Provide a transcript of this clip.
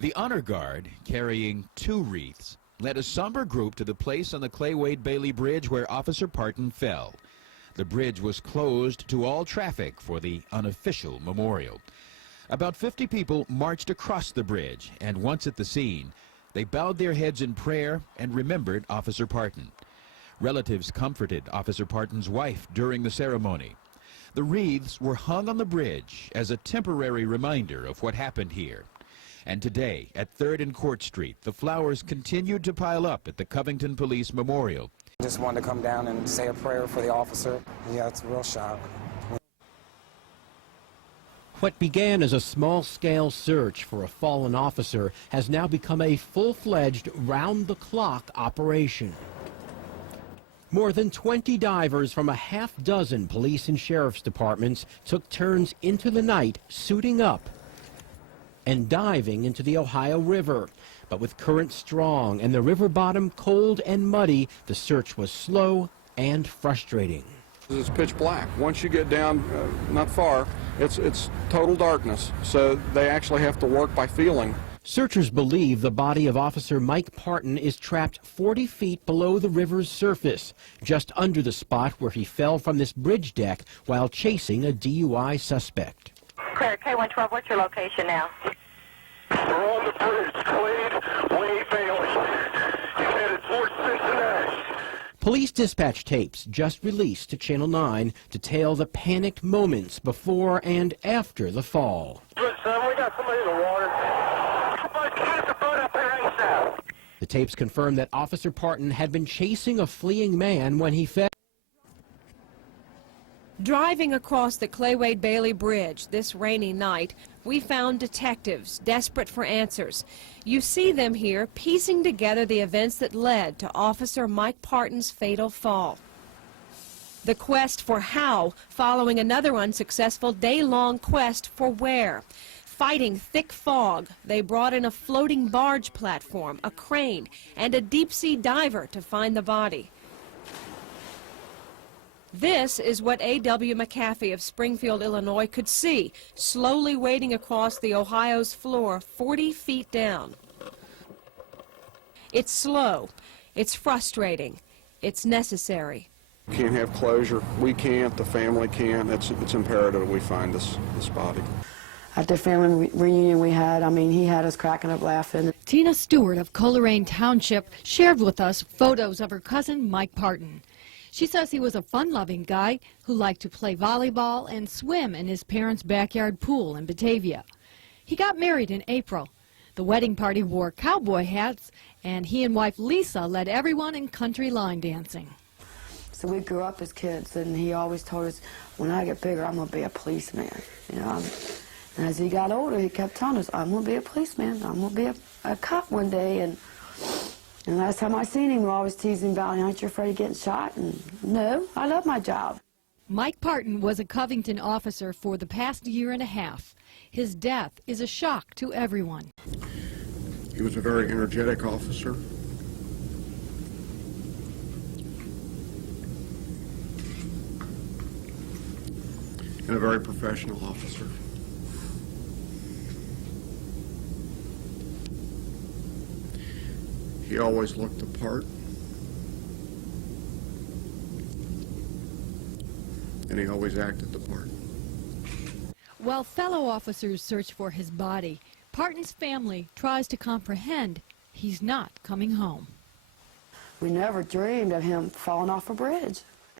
The honor guard, carrying 2 wreaths, led a somber group to the place on the Clay-Wade-Bailey Bridge where Officer Partin fell. The bridge was closed to all traffic for the unofficial memorial. About 50 people marched across the bridge, and once at the scene, they bowed their heads in prayer and remembered Officer Partin. Relatives comforted Officer Partin's wife during the ceremony. The wreaths were hung on the bridge as a temporary reminder of what happened here. And today, at 3rd and Court Street, the flowers continued to pile up at the Covington Police Memorial. Just wanted to come down and say a prayer for the officer. Yeah, it's a real shock. What began as a small-scale search for a fallen officer has now become a full-fledged, round-the-clock operation. More than 20 divers from a half-dozen police and sheriff's departments took turns into the night suiting up and diving into the Ohio River. But with currents strong and the river bottom cold and muddy, the search was slow and frustrating. It's pitch black. Once you get down not far, it's total darkness, so they actually have to work by feeling. Searchers believe the body of Officer Mike Partin is trapped 40 feet below the river's surface, just under the spot where he fell from this bridge deck while chasing a DUI suspect. Clear, K-112, what's your location now? We're on the bridge, Clay-Wade-Bailey. He's headed towards Cincinnati. Police dispatch tapes just released to Channel 9 detail the panicked moments before and after the fall. Good, son, we got somebody in the water. Somebody get the boat up here ASAP. The tapes confirm that Officer Partin had been chasing a fleeing man when he fell. Driving across the Clay-Wade-Bailey Bridge this rainy night, we found detectives desperate for answers. You see them here piecing together the events that led to Officer Mike Partin's fatal fall. The quest for how, following another unsuccessful day-long quest for where. Fighting thick fog, they brought in a floating barge platform, a crane, and a deep-sea diver to find the body. This is what A.W. McAfee of Springfield, Illinois could see, slowly wading across the Ohio's floor 40 feet down. It's slow, it's frustrating, it's necessary. Can't have closure. We can't, the family can't. It's imperative that we find this body. At the family reunion we had, I mean, he had us cracking up laughing. Tina Stewart of Coleraine Township shared with us photos of her cousin Mike Partin. She says he was a fun-loving guy who liked to play volleyball and swim in his parents' backyard pool in Batavia. He got married in April. The wedding party wore cowboy hats, and he and wife Lisa led everyone in country line dancing. So we grew up as kids, and he always told us, when I get bigger, I'm going to be a policeman. You know, and as he got older, he kept telling us, I'm going to be a policeman. I'm going to be a cop one day. And last time I seen him, we were always teasing about, aren't you afraid of getting shot? And no, I love my job. Mike Partin was a Covington officer for the past year and a half. His death is a shock to everyone. He was a very energetic officer. And a very professional officer. He always looked the part, and he always acted the part. While fellow officers search for his body, Partin's family tries to comprehend he's not coming home. We never dreamed of him falling off a bridge.